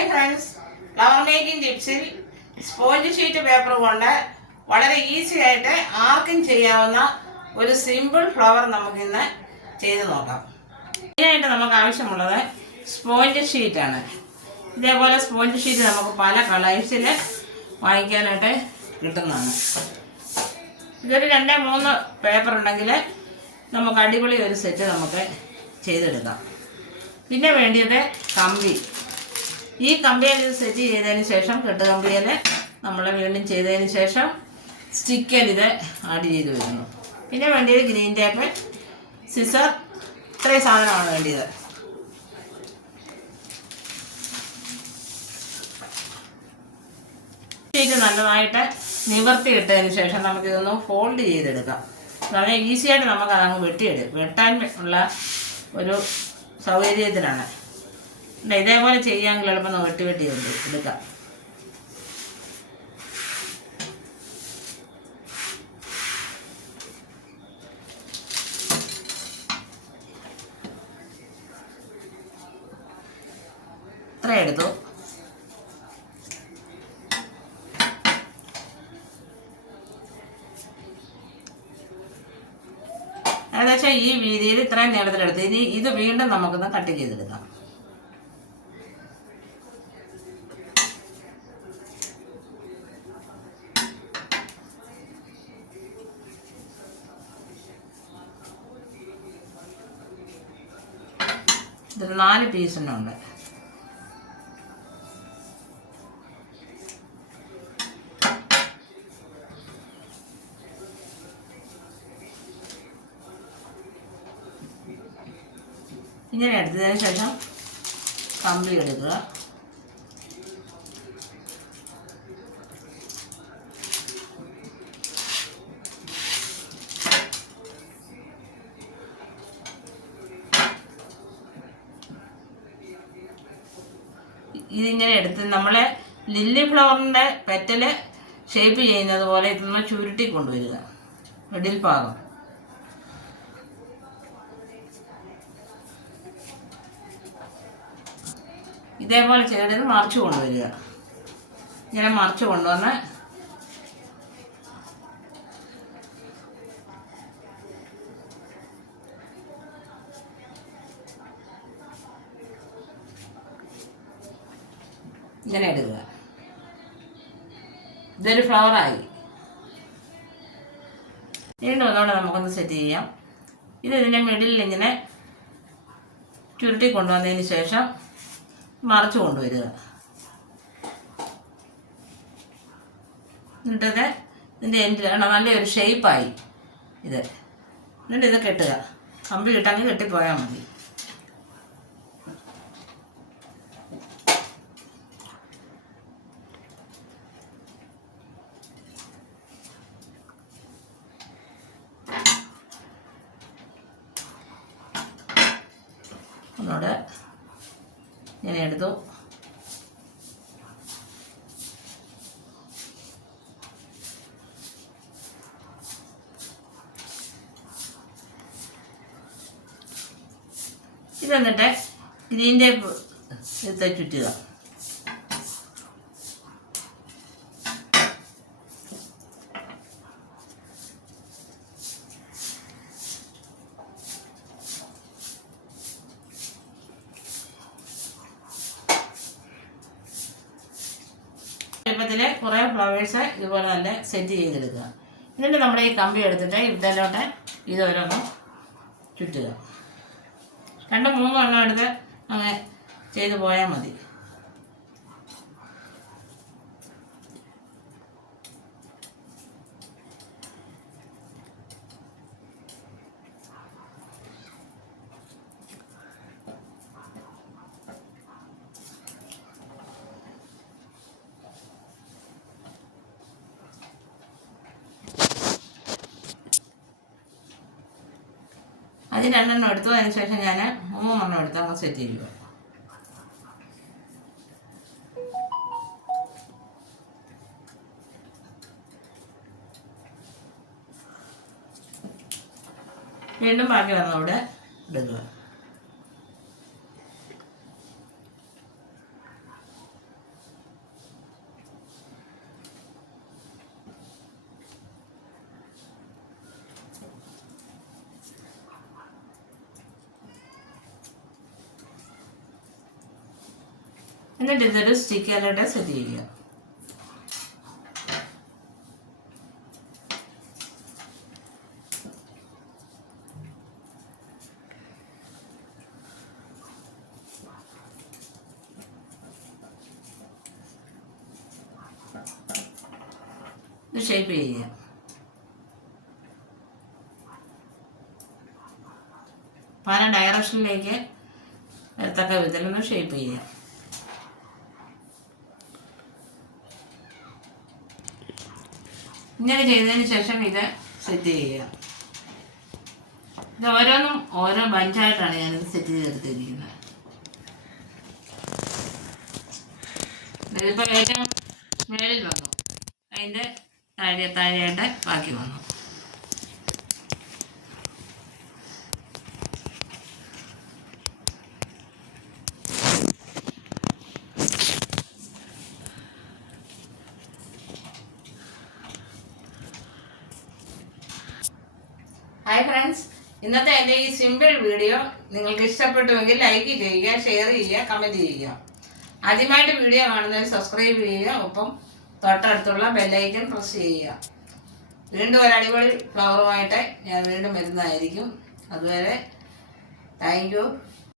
Hi friends, flower making ടിപ്സിൽ sponge sheet paper കൊണ്ട് വളരെ ഈസി ആയിട്ട് ആർക്കും ചെയ്യാവുന്ന ഒരു സിമ്പിൾ ഫ്ലവർ നമുക്കിന്ന് ചെയ്ത് നോക്കാം. ഇതിനായിട്ട് നമുക്ക് ആവശ്യമുള്ളത് സ്പോഞ്ച് ഷീറ്റാണ്. ഇതേപോലെ സ്പോഞ്ച് ഷീറ്റ് നമുക്ക് പല കളേഴ്സിൽ വാങ്ങിക്കാനായിട്ട് കിട്ടുന്നതാണ്. ഇതൊരു 2-3 പേപ്പർ ഉണ്ടെങ്കിൽ നമുക്ക് അടിപൊളി ഒരു സെറ്റ് നമുക്ക് ചെയ്തെടുക്കാം. പിന്നെ വേണ്ടിയത് കമ്പി. ഈ കമ്പിയിൽ സെറ്റ് ചെയ്തതിന് ശേഷം കെട്ടുകമ്പിയിൽ നമ്മൾ വീണ്ടും ചെയ്തതിന് ശേഷം സ്റ്റിക്കർ ഇത് ആഡ് ചെയ്ത് വരുന്നു. പിന്നെ വേണ്ടിയത് ഗ്രീൻ ടേപ്പ്, സിസർ, ഇത്രയും സാധനമാണ് വേണ്ടിയത്. ഷീറ്റ് നല്ലതായിട്ട് നിവർത്തി ഇട്ടതിന് ശേഷം നമുക്കിതൊന്ന് ഫോൾഡ് ചെയ്തെടുക്കാം. വളരെ ഈസിയായിട്ട് നമുക്ക് അതങ്ങ് വെട്ടാൻ ഉള്ള ഒരു സൗകര്യത്തിനാണ്. ഇതേപോലെ ചെയ്യാമെങ്കിൽ എളുപ്പം വെട്ടി എടുക്കാം. ഇത്ര എടുത്തു. ഏകദേശം ഈ വീതിയിൽ ഇത്രയും നീളത്തിലെടുത്ത് ഇനി ഇത് വീണ്ടും നമുക്കൊന്ന് കട്ട് ചെയ്തെടുക്കാം. ഇതിൽ 4 പീസിനുണ്ട്. ഇങ്ങനെ എടുത്തതിന് ശേഷം കമ്പി എടുക്കുക. ഇതിങ്ങനെ എടുത്ത് നമ്മൾ ലില്ലി ഫ്ലവറിൻ്റെ പെറ്റൽ ഷേപ്പ് ചെയ്യുന്നത് പോലെ ഇതൊന്ന് ചുരുട്ടി കൊണ്ടുവരിക. മിഡിൽ ഭാഗം ഇതേപോലെ ചെയ്തത് മറിച്ച് കൊണ്ടുവരിക. ഇങ്ങനെ മറിച്ച് കൊണ്ടുവന്ന് ഇങ്ങനെ എടുക്കുക. ഇതൊരു ഫ്ലവറായി. വീണ്ടും ഒന്നുകൂടെ നമുക്കൊന്ന് സെറ്റ് ചെയ്യാം. ഇതിൻ്റെ മിഡിലിൽ ഇങ്ങനെ ചുരുട്ടി കൊണ്ടുവന്നതിന് ശേഷം മറിച്ച് കൊണ്ടുവരിക. എന്നിട്ടത് ഇതിൻ്റെ എൻഡിലാണ് നല്ലൊരു ഷേപ്പായി ഇത്. എന്നിട്ട് ഇത് കെട്ടുക. കമ്പി കിട്ടാമെങ്കിൽ കെട്ടിപ്പോയാൽ മതി. ഒന്നുകൂടെ ഇങ്ങനെ എടുത്തു. ഇതെന്നിട്ട് ഗ്രീൻ ടേപ്പ് എടുത്ത് ചുറ്റുക. എളുപ്പത്തിൽ കുറേ ഫ്ലവേഴ്സ് ഇതുപോലെ നല്ല സെറ്റ് ചെയ്തെടുക്കുക. എന്നിട്ട് നമ്മുടെ ഈ കമ്പി എടുത്തിട്ട് ഇതിലോട്ട് ഇതോരോന്നും ചുറ്റുക. 2-3 എണ്ണം എടുത്ത് അങ്ങനെ ചെയ്ത് പോയാൽ മതി. അത് 2 എണ്ണം എടുത്തു. അതിന് ശേഷം ഞാൻ 3 എണ്ണം എടുത്ത് അങ്ങ് സെറ്റ് ചെയ്യുക. വീണ്ടും ബാക്കി വന്നവിടെ എടുക്കുക. എന്നിട്ട് ഇതൊരു സ്റ്റിക്കറിലോട്ട് സെറ്റ് ചെയ്യുക. ഇത് ഷേപ്പ് ചെയ്യുക. പല ഡയറക്ഷനിലേക്ക് വരത്തക്ക വിധത്തിലൊന്ന് ഷേപ്പ് ചെയ്യുക. ഇങ്ങനെ ചെയ്തതിന് ശേഷം ഇത് സെറ്റ് ചെയ്യുക. ഇത് ഓരോന്നും ഓരോ ബഞ്ചായിട്ടാണ് ഞാനിത് സെറ്റ് ചെയ്തെടുത്തിരിക്കുന്നത്. ഇതിപ്പോൾ ഏറ്റവും മേളിൽ വന്നു, അതിൻ്റെ താഴെയായിട്ട് ബാക്കി വന്നു. ഹായ് ഫ്രണ്ട്സ്, ഇന്നത്തെ എൻ്റെ ഈ സിമ്പിൾ വീഡിയോ നിങ്ങൾക്ക് ഇഷ്ടപ്പെട്ടുവെങ്കിൽ ലൈക്ക് ചെയ്യുക, ഷെയർ ചെയ്യുക, കമൻറ്റ് ചെയ്യുക. ആദ്യമായിട്ട് വീഡിയോ കാണുന്നവർ സബ്സ്ക്രൈബ് ചെയ്യുക, ഒപ്പം തൊട്ടടുത്തുള്ള ബെല്ലൈക്കൺ പ്രസ് ചെയ്യുക. വീണ്ടും ഒരു അടിപൊളി ഫ്ലവറുമായിട്ട് ഞാൻ വീണ്ടും വരുന്നതായിരിക്കും. അതുവരെ താങ്ക് യു.